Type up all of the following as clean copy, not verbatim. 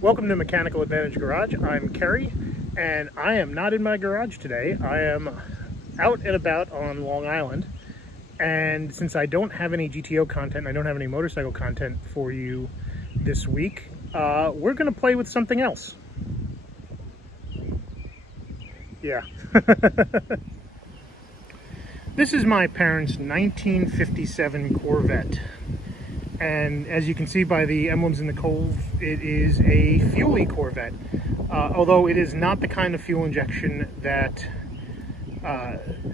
Welcome to Mechanical Advantage Garage. I'm Kerry, and I am not in my garage today. I am out and about on Long Island, and since I don't have any GTO content, I don't have any motorcycle content for you this week, we're going to play with something else. Yeah. This is my parents' 1957 Corvette. And as you can see by the emblems in the cove, it is a fuel-y Corvette. Although it is not the kind of fuel injection that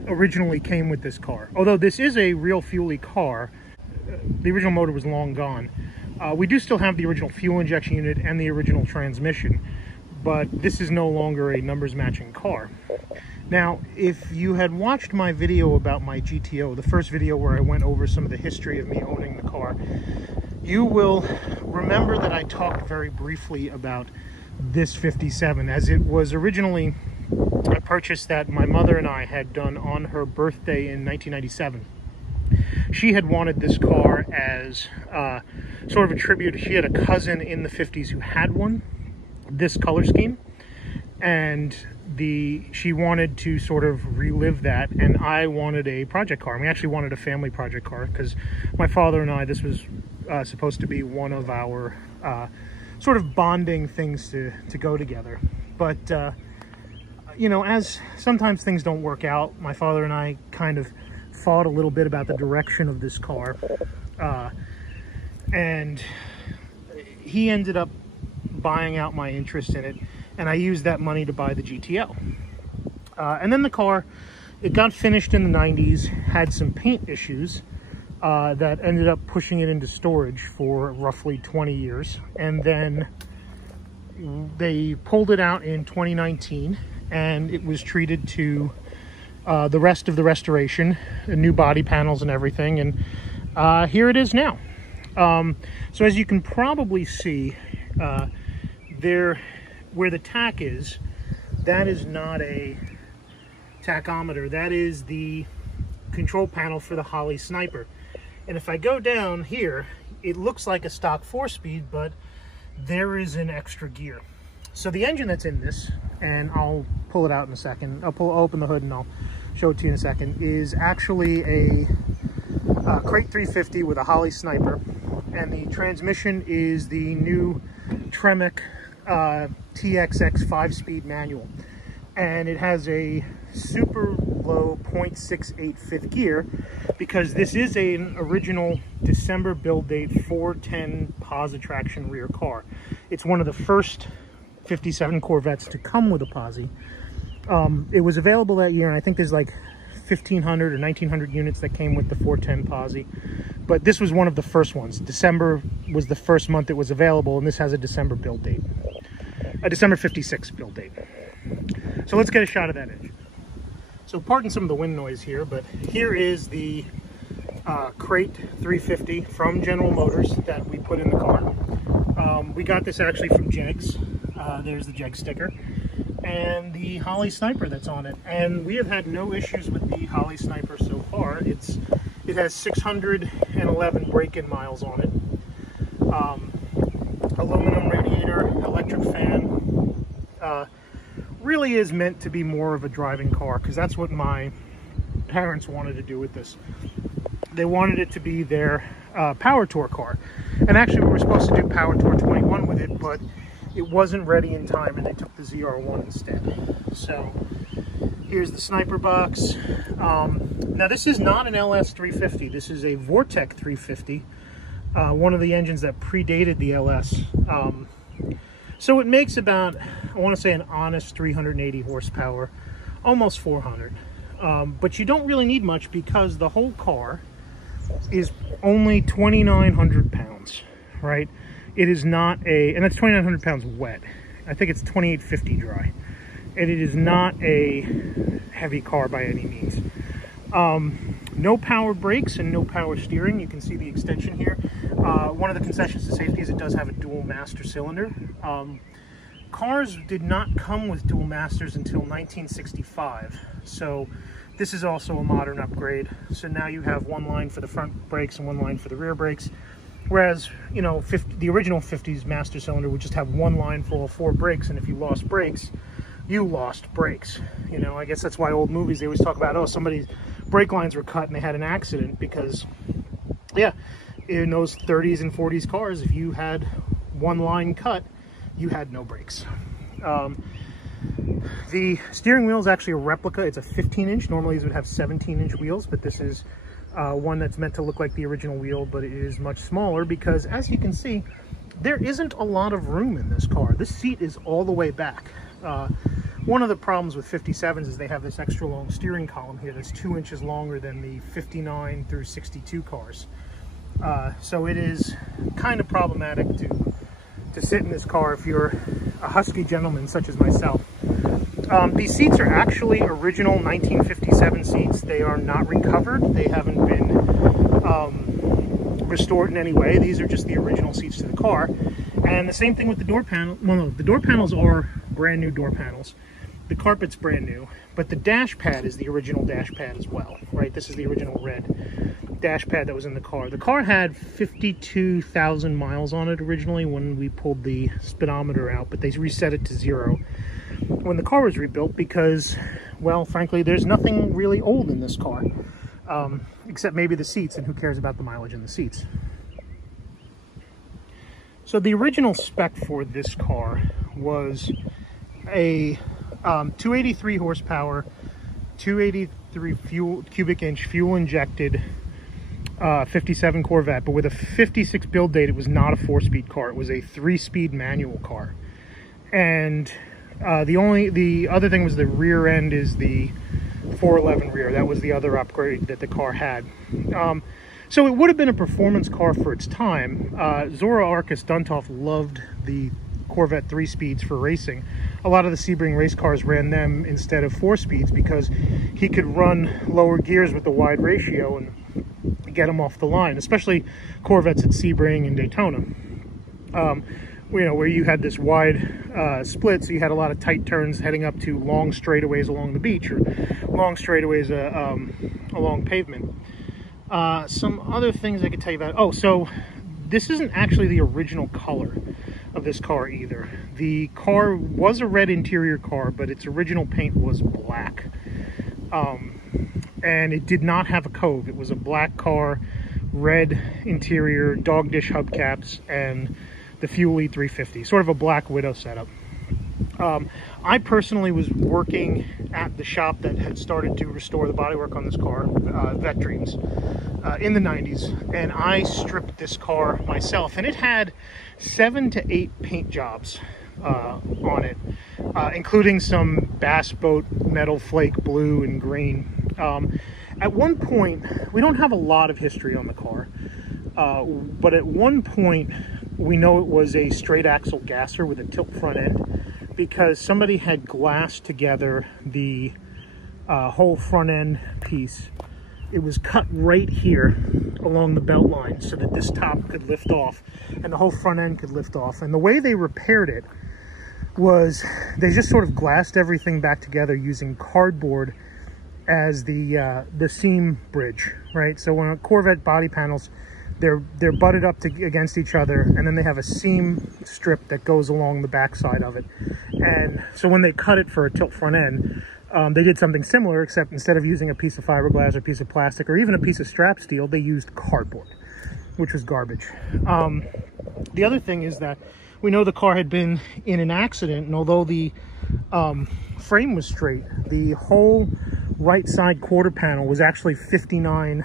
originally came with this car. Although this is a real fuel-y car, the original motor was long gone. We do still have the original fuel injection unit and the original transmission, but this is no longer a numbers matching car. Now, if you had watched my video about my GTO, the first video where I went over some of the history of me owning the car, you will remember that I talked very briefly about this 57, as it was originally a purchase that my mother and I had done on her birthday in 1997. She had wanted this car as sort of a tribute. She had a cousin in the 50s who had one, this color scheme, and she wanted to sort of relive that, and I wanted a project car. And we actually wanted a family project car because my father and I, this was supposed to be one of our sort of bonding things to go together. But you know, as sometimes things don't work out, my father and I kind of fought a little bit about the direction of this car, and he ended up buying out my interest in it, and I used that money to buy the GTO. And then the car, it got finished in the 90s, had some paint issues that ended up pushing it into storage for roughly 20 years. And then they pulled it out in 2019, and it was treated to the rest of the restoration, new body panels and everything, and here it is now. So as you can probably see, there, where the tack is, that is not a tachometer. That is the control panel for the Holley Sniper. And if I go down here, it looks like a stock 4-speed, but there is an extra gear. So the engine that's in this, and I'll pull it out in a second, I'll open the hood and I'll show it to you in a second, is actually a Crate 350 with a Holley Sniper, and the transmission is the new Tremec TXX 5-speed manual, and it has a super low 0.68 fifth gear because this is an original December build date 410 posi traction rear car. It's one of the first 57 Corvettes to come with a posi. It was available that year, and I think there's like 1,500 or 1,900 units that came with the 410 posi, but this was one of the first ones. December was the first month it was available, and this has a December build date. A December 56 build date. So let's get a shot of that engine. So pardon some of the wind noise here, but here is the Crate 350 from General Motors that we put in the car. We got this actually from Jegs. There's the Jeg sticker. And the Holley Sniper that's on it. And we have had no issues with the Holley Sniper so far. It has 611 break-in miles on it. Aluminum radiator, electric fan. Really is meant to be more of a driving car, because that's what my parents wanted to do with this. They wanted it to be their Power Tour car. And actually we were supposed to do Power Tour 21 with it, but it wasn't ready in time, and they took the ZR1 instead. So here's the Sniper box. Now this is not an LS 350. This is a Vortec 350, one of the engines that predated the LS. So it makes about, I want to say, an honest 380 horsepower, almost 400. But you don't really need much because the whole car is only 2,900 pounds, right? It is not and that's 2,900 pounds wet. I think it's 2,850 dry. And it is not a heavy car by any means. No power brakes and no power steering. You can see the extension here. One of the concessions to safety is it does have a dual master cylinder. Cars did not come with dual masters until 1965. So this is also a modern upgrade. So now you have one line for the front brakes and one line for the rear brakes. Whereas, you know, the original 50s master cylinder would just have one line for all 4 brakes, and if you lost brakes, you lost brakes. You know, I guess that's why old movies, they always talk about, oh, somebody's brake lines were cut and they had an accident, because, yeah, in those 30s and 40s cars, if you had one line cut, you had no brakes. The steering wheel is actually a replica. It's a 15-inch. Normally these would have 17-inch wheels, but this is one that's meant to look like the original wheel, but it is much smaller because, as you can see, there isn't a lot of room in this car. This seat is all the way back. One of the problems with 57s is they have this extra long steering column here that's 2 inches longer than the 59 through 62 cars. So it is kind of problematic to sit in this car if you're a husky gentleman such as myself. These seats are actually original 1957 seats. They are not recovered. They haven't been restored in any way. These are just the original seats to the car. And the same thing with the door panel. Well, no, the door panels are brand new door panels. The carpet's brand new, but the dash pad is the original dash pad as well, right? This is the original red dash pad that was in the car. The car had 52,000 miles on it originally when we pulled the speedometer out, but they reset it to 0 when the car was rebuilt because, well, frankly, there's nothing really old in this car, except maybe the seats, and who cares about the mileage in the seats. So the original spec for this car was a 283 horsepower, 283 cubic inch fuel injected 57 Corvette, but with a 56 build date. It was not a 4-speed car. It was a 3-speed manual car. And the other thing was the rear end is the 411 rear. That was the other upgrade that the car had. So it would have been a performance car for its time. Zora Arkus Duntov loved the Corvette 3-speeds for racing. A lot of the Sebring race cars ran them instead of 4-speeds because he could run lower gears with the wide ratio and get them off the line, especially Corvettes at Sebring and Daytona. You know, where you had this wide split, so you had a lot of tight turns heading up to long straightaways along the beach or long straightaways along pavement. Some other things I could tell you about. Oh, so this isn't actually the original color of this car either. The car was a red interior car, but its original paint was black. And it did not have a cove. It was a black car, red interior, dog dish hubcaps, and the Fuel E350, sort of a Black Widow setup. I personally was working at the shop that had started to restore the bodywork on this car, Vet Dreams, in the 90s, and I stripped this car myself, and it had 7 to 8 paint jobs on it, including some bass boat metal flake blue and green. At one point, we don't have a lot of history on the car, but at one point we know it was a straight axle gasser with a tilt front end because somebody had glassed together the whole front end piece. It was cut right here along the belt line so that this top could lift off and the whole front end could lift off. And the way they repaired it was they just sort of glassed everything back together using cardboard as the seam bridge, right? So when a Corvette body panels, they're butted up against each other, and then they have a seam strip that goes along the backside of it. And so when they cut it for a tilt front end, they did something similar, except instead of using a piece of fiberglass or a piece of plastic or even a piece of strap steel, they used cardboard, which was garbage. The other thing is that we know the car had been in an accident, and although the frame was straight, the whole right side quarter panel was actually 59,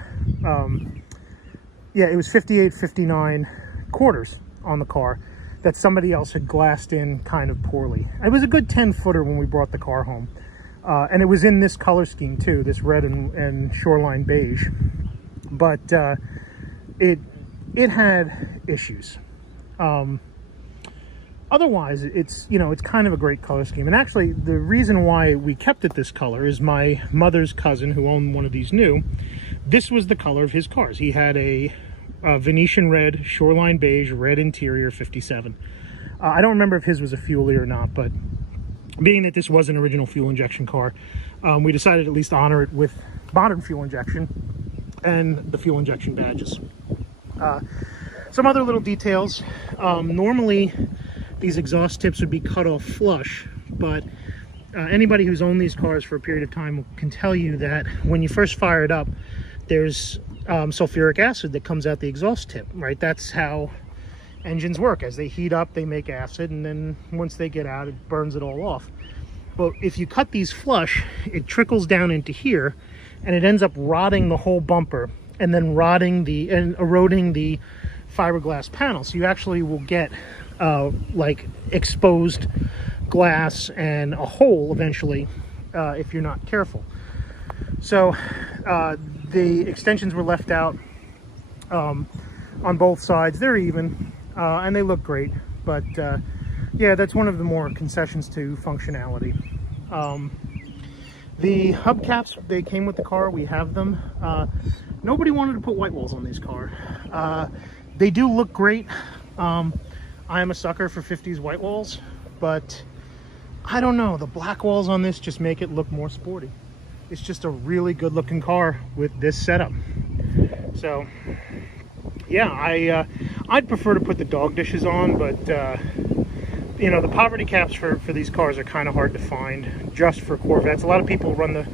it was 58, 59 quarters on the car that somebody else had glassed in kind of poorly. It was a good 10-footer when we brought the car home. And it was in this color scheme too, this red and shoreline beige. But it had issues. Otherwise, it's kind of a great color scheme. And actually, the reason why we kept it this color is my mother's cousin, who owned one of these new, this was the color of his cars. He had a Venetian red, shoreline beige, red interior 57. I don't remember if his was a Fuelie or not, but being that this was an original fuel injection car, we decided to at least honor it with modern fuel injection and the fuel injection badges. Some other little details. Normally, these exhaust tips would be cut off flush, but anybody who's owned these cars for a period of time can tell you that when you first fire it up, there's sulfuric acid that comes out the exhaust tip, right? That's how engines work. As they heat up, they make acid, and then once they get out, it burns it all off. But if you cut these flush, it trickles down into here, and it ends up rotting the whole bumper, and then eroding the fiberglass panel. So you actually will get like exposed glass and a hole eventually if you're not careful. So the extensions were left out on both sides. They're even and they look great, but yeah, that's one of the more concessions to functionality. The hubcaps, they came with the car. We have them. Nobody wanted to put white walls on these cars. They do look great. I am a sucker for 50s white walls, but I don't know. The black walls on this just make it look more sporty. It's just a really good looking car with this setup. So yeah, I'd prefer to put the dog dishes on, but you know, the poverty caps for these cars are kind of hard to find just for Corvettes. A lot of people run the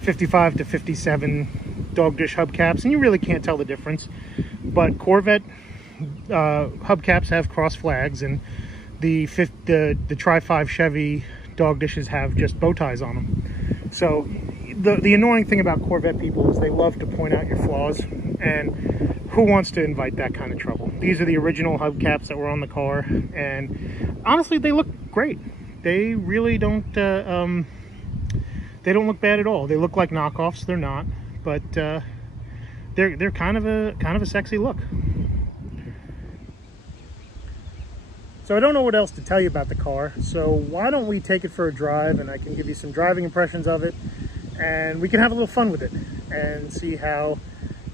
55 to 57 dog dish hubcaps, and you really can't tell the difference. But Corvette hubcaps have cross flags, and the Tri-5 Chevy dog dishes have just bow ties on them. So the annoying thing about Corvette people is they love to point out your flaws, and who wants to invite that kind of trouble? These are the original hubcaps that were on the car, and honestly, they look great. They really don't they don't look bad at all. They look like knockoffs. They're not, but they're kind of a sexy look. So I don't know what else to tell you about the car, so why don't we take it for a drive, and I can give you some driving impressions of it, and we can have a little fun with it and see how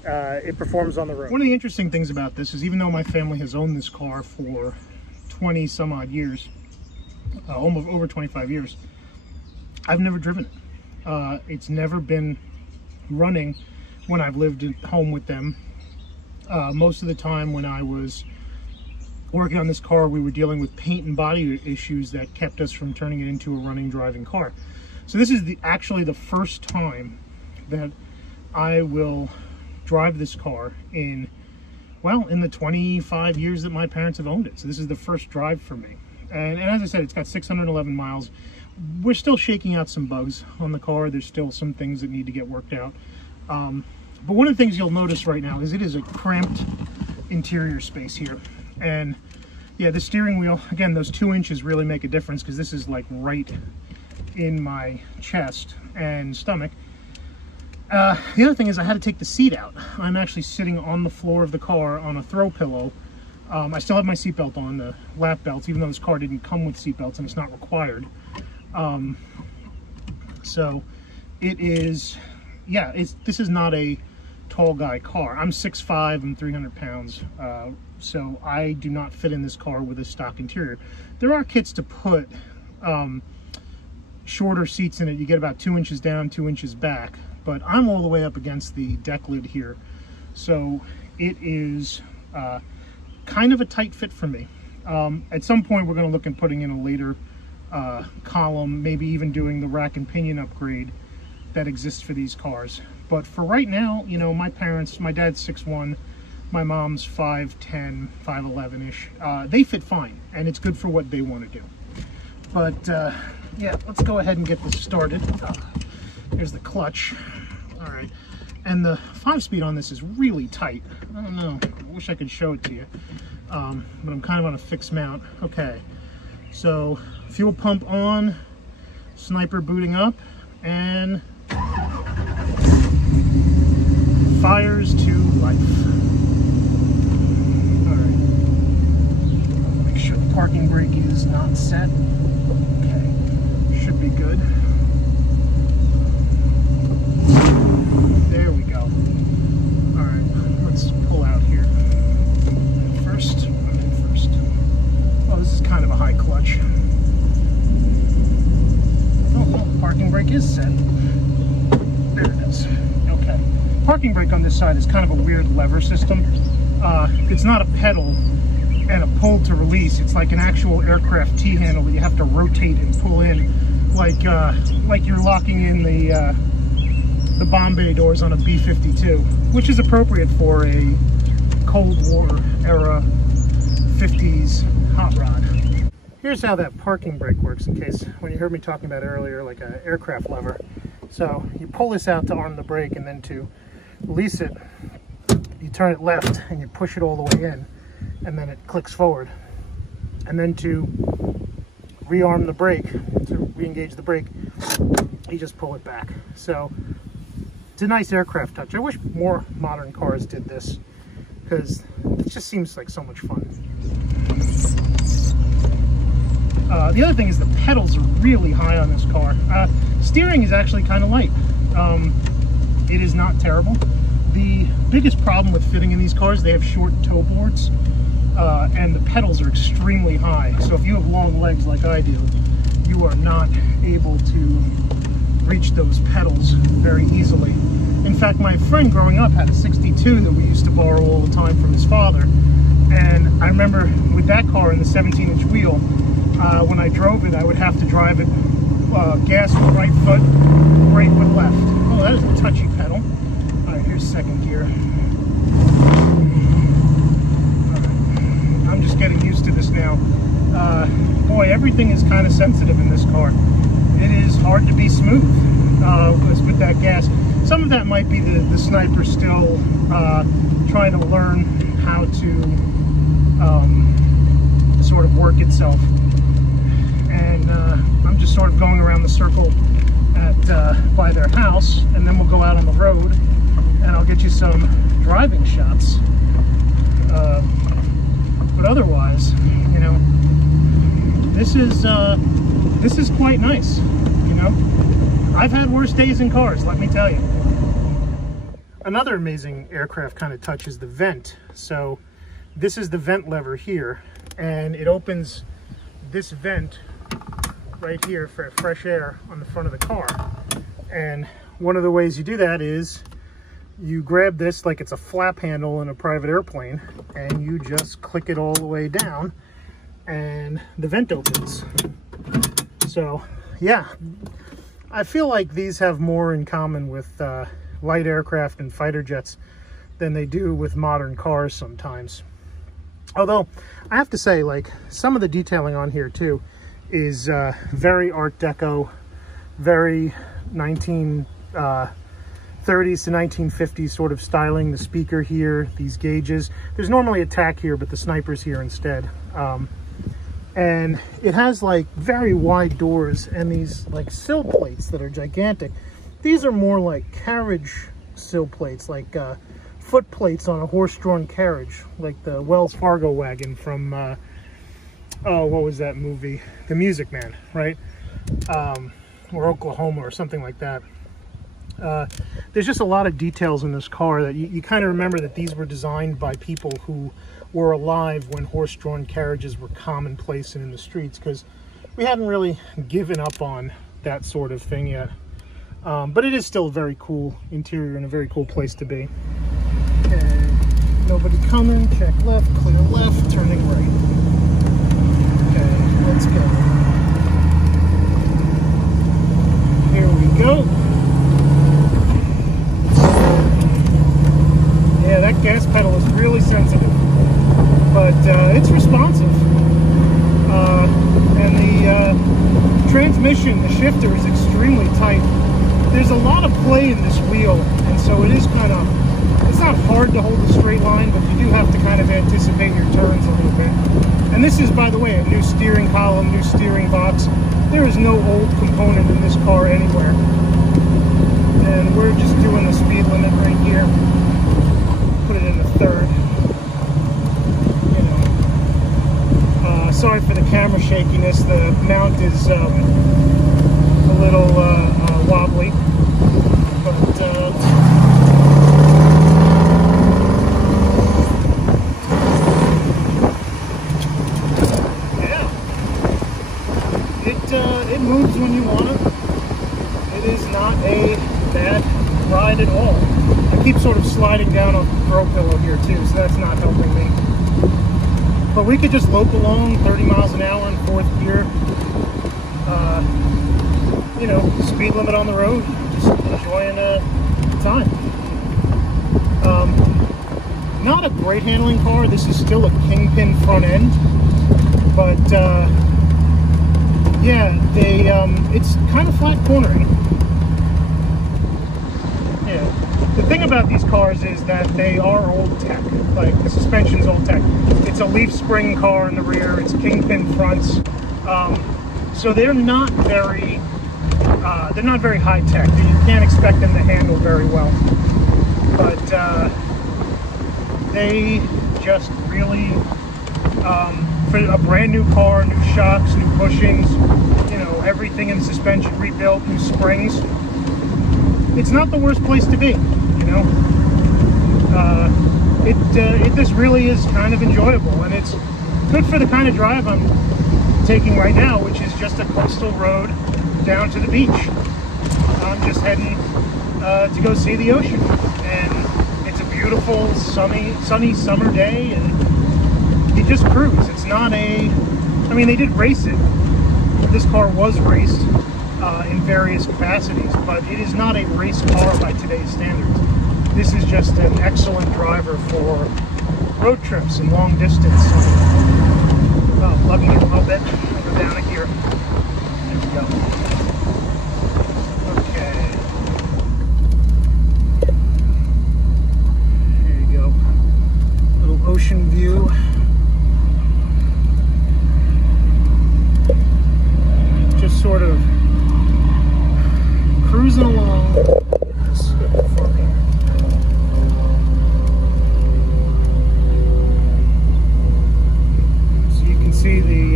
it performs on the road. One of the interesting things about this is, even though my family has owned this car for 20 some odd years, almost over 25 years, I've never driven it. It's never been running when I've lived at home with them. Most of the time when I was working on this car, we were dealing with paint and body issues that kept us from turning it into a running, driving car. So this is actually the first time that I will drive this car in the 25 years that my parents have owned it. So this is the first drive for me. And as I said, it's got 611 miles. We're still shaking out some bugs on the car. There's still some things that need to get worked out. But one of the things you'll notice right now is it is a cramped interior space here. And yeah, the steering wheel, again, those 2 inches really make a difference, because this is like right in my chest and stomach. The other thing is I had to take the seat out. I'm actually sitting on the floor of the car on a throw pillow. I still have my seatbelt on, the lap belts, even though this car didn't come with seatbelts and it's not required. So it is, yeah, this is not a tall guy car. I'm 6'5", I'm 300 pounds. So I do not fit in this car with a stock interior. There are kits to put shorter seats in it. You get about 2 inches down, 2 inches back, but I'm all the way up against the deck lid here. So it is kind of a tight fit for me. At some point, we're going to look at putting in a later column, maybe even doing the rack and pinion upgrade that exists for these cars. But for right now, you know, my dad's 6'1", my mom's 5'10", 5'11"-ish. They fit fine, and it's good for what they want to do. But yeah, let's go ahead and get this started. Here's the clutch. All right, and the 5-speed on this is really tight. I don't know, I wish I could show it to you, but I'm kind of on a fixed mount. Okay, so fuel pump on, sniper booting up, and fires to life. All right, make sure the parking brake is not set. Okay, should be good. There we go. All right, let's pull out here. First, oh, this is kind of a high clutch. Oh, well, the parking brake is set. There it is. Okay. Parking brake on this side is kind of a weird lever system. it's not a pedal and a pull to release. It's like an actual aircraft T-handle that you have to rotate and pull in, like you're locking in the bomb bay doors on a B-52, which is appropriate for a Cold War era 50s hot rod. Here's how that parking brake works, in case when you heard me talking about earlier, like an aircraft lever. So you pull this out to arm the brake, and then to release it, you turn it left and you push it all the way in, and then it clicks forward. And then to rearm the brake, to re-engage the brake, you just pull it back. So it's a nice aircraft touch. I wish more modern cars did this, because it just seems like so much fun. The other thing is the pedals are really high on this car. Steering is actually kind of light. It is not terrible. The biggest problem with fitting in these cars, they have short toe boards, and the pedals are extremely high. So if you have long legs like I do, you are not able to reach those pedals very easily. In fact, my friend growing up had a 62 that we used to borrow all the time from his father. And I remember with that car and the 17-inch wheel, when I drove it, I would have to drive it gas with right foot, brake with left. Oh, that is a touchy pedal. All right, here's second gear. All right. I'm just getting used to this now. Boy, everything is kind of sensitive in this car. It is hard to be smooth with that gas. Some of that might be the sniper still trying to learn how to sort of work itself. And I'm just sort of going around the circle by their house, and then we'll go out on the road and I'll get you some driving shots. But otherwise, you know, this is quite nice. You know, I've had worse days in cars, let me tell you. Another amazing aircraft kind of touch is the vent. So this is the vent lever here, and it opens this vent right here for fresh air on the front of the car. And one of the ways you do that is you grab this like it's a flap handle in a private airplane, and you just click it all the way down and the vent opens. So yeah, I feel like these have more in common with light aircraft and fighter jets than they do with modern cars sometimes. Although I have to say, like, some of the detailing on here too is very Art Deco, very 1930s to 1950s sort of styling. The speaker here, these gauges. There's normally a tack here, but the sniper's here instead. And it has like very wide doors and these like sill plates that are gigantic. These are more like carriage sill plates, like foot plates on a horse-drawn carriage, like the Wells Fargo wagon from, oh, what was that movie? The Music Man, right? Or Oklahoma or something like that. There's just a lot of details in this car that you kind of remember that these were designed by people who were alive when horse-drawn carriages were commonplace and in the streets, because we hadn't really given up on that sort of thing yet. But it is still a very cool interior and a very cool place to be. Okay, nobody coming, check left, clear left, turning right. Okay, let's go. Here we go. Yeah, that gas pedal is really sensitive, but it's responsive. And the transmission, the shifter is extremely tight. There's a lot of play in this wheel, and so it is kind of, it's not hard to hold a straight line, but you do have to kind of anticipate your turns a little bit. And this is, by the way, a new steering column, new steering box. There is no old component in this car anywhere. And we're just doing the speed limit right here. Put it in the third. You know, sorry for the camera shakiness. The mount is a little wobbly, but yeah, it moves when you want it. It is not a bad ride at all. keep sort of sliding down off the throw pillow here too, so that's not helping me. But we could just lope along 30 miles an hour in 4th gear. You know, speed limit on the road, just enjoying the time. Not a great handling car. This is still a kingpin front end, but yeah, it's kind of flat cornering. Yeah, the thing about these cars is that they are old tech. Like, the suspension's old tech. It's a leaf spring car in the rear. It's kingpin fronts, so they're not very high tech. You can't expect them to handle very well, but they just really, for a brand new car, new shocks, new bushings, you know, everything in suspension rebuilt, new springs, it's not the worst place to be, you know. This really is kind of enjoyable, and it's good for the kind of drive I'm taking right now, which is just a coastal road down to the beach. I'm just heading to go see the ocean, and it's a beautiful sunny summer day, and you just cruise. It's not I mean, they did race it. This car was raced in various capacities, but it is not a race car by today's standards. This is just an excellent driver for road trips and long distance. Oh, lugging it a little bit. I'll go down a gear. There we go. Okay. There you go. Little ocean view. Just sort of cruising along. So you can see the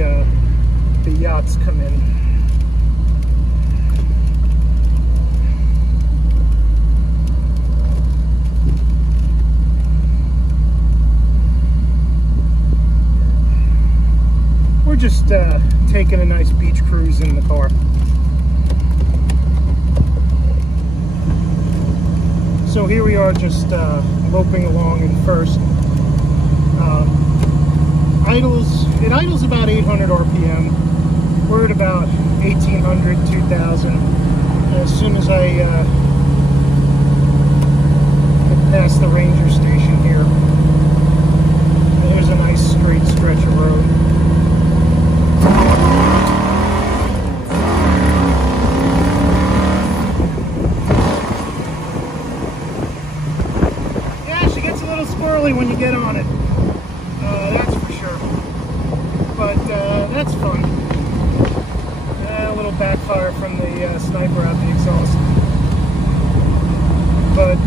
yachts come in. We're just taking a nice beach cruise in the car. So here we are, just loping along in first. It idles about 800 RPM. We're at about 1800, 2000. As soon as I get past the ranger station here, there's a nice straight stretch of road. When you get on it, that's for sure, but that's fun. A little backfire from the sniper out the exhaust, but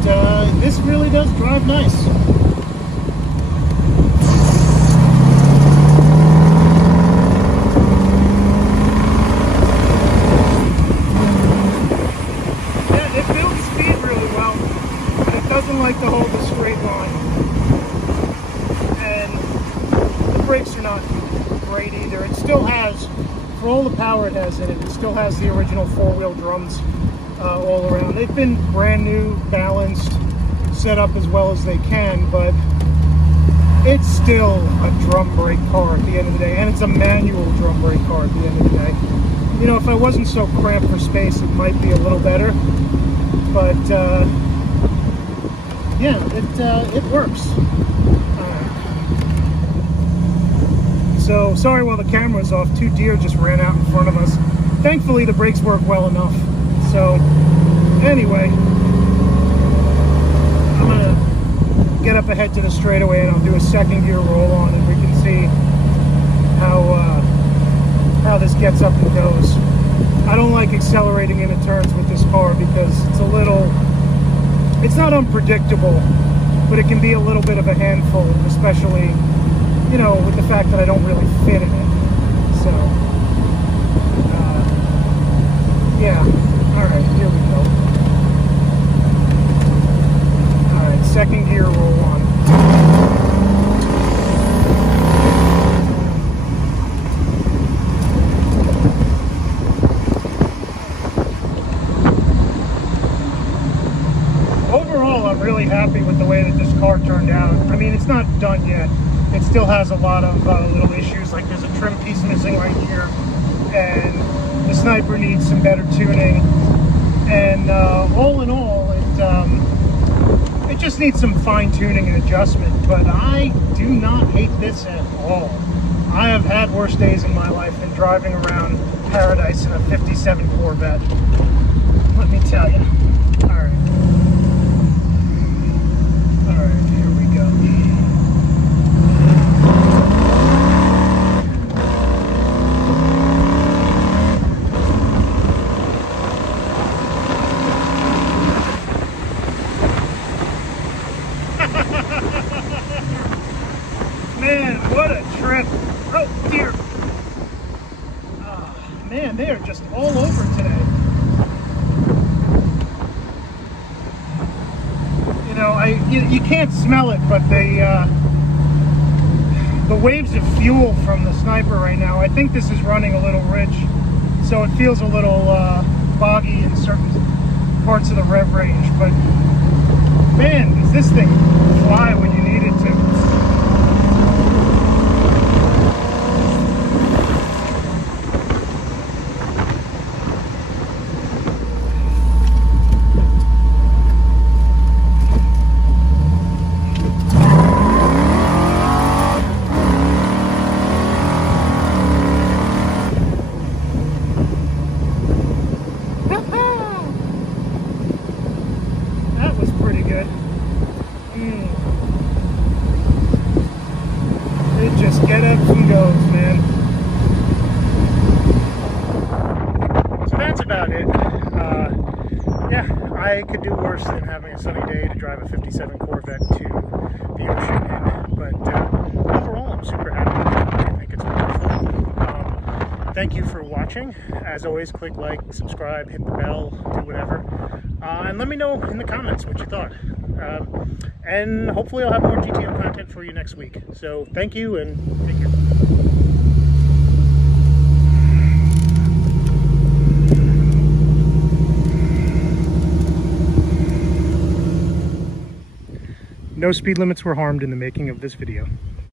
this really does drive nice. Yeah, it builds speed really well, but it doesn't like to hold a straight line. Brakes are not great either. It still has, for all the power it has in it, it still has the original 4-wheel drums all around. They've been brand new, balanced, set up as well as they can, but it's still a drum brake car at the end of the day, and it's a manual drum brake car at the end of the day. You know, if I wasn't so cramped for space, it might be a little better, but yeah, it works. So, sorry while the camera was off, 2 deer just ran out in front of us. Thankfully, the brakes work well enough. So, anyway, I'm going to get up ahead to the straightaway and I'll do a 2nd gear roll on, and we can see how this gets up and goes. I don't like accelerating into turns with this car because it's not unpredictable, but it can be a little bit of a handful, especially, you know, with the fact that I don't really fit in it. So, yeah. Alright, here we go. Alright, 2nd gear, roll on. Overall, I'm really happy way that this car turned out. I mean, it's not done yet. It still has a lot of little issues, like there's a trim piece missing right here, and the Sniper needs some better tuning. And all in all, it just needs some fine tuning and adjustment. But I do not hate this at all. I have had worse days in my life than driving around paradise in a 57 Corvette. Let me tell you. Alright. Alright, here we go. Man, what a trip. Oh, dear. Man, they are just all over today. You know, you can't smell it, but the waves of fuel from the Sniper right now, I think this is running a little rich, so it feels a little boggy in certain parts of the rev range. But man, does this thing fly when you need it to. It just get ups and goes, man. So that's about it. Yeah, I could do worse than having a sunny day to drive a 57 Corvette to the ocean in. But overall, I'm super happy with it. I think it's wonderful. Thank you for watching. As always, click like, subscribe, hit the bell, do whatever. And let me know in the comments what you thought. And hopefully I'll have more GTO content for you next week. So thank you and take care. No speed limits were harmed in the making of this video.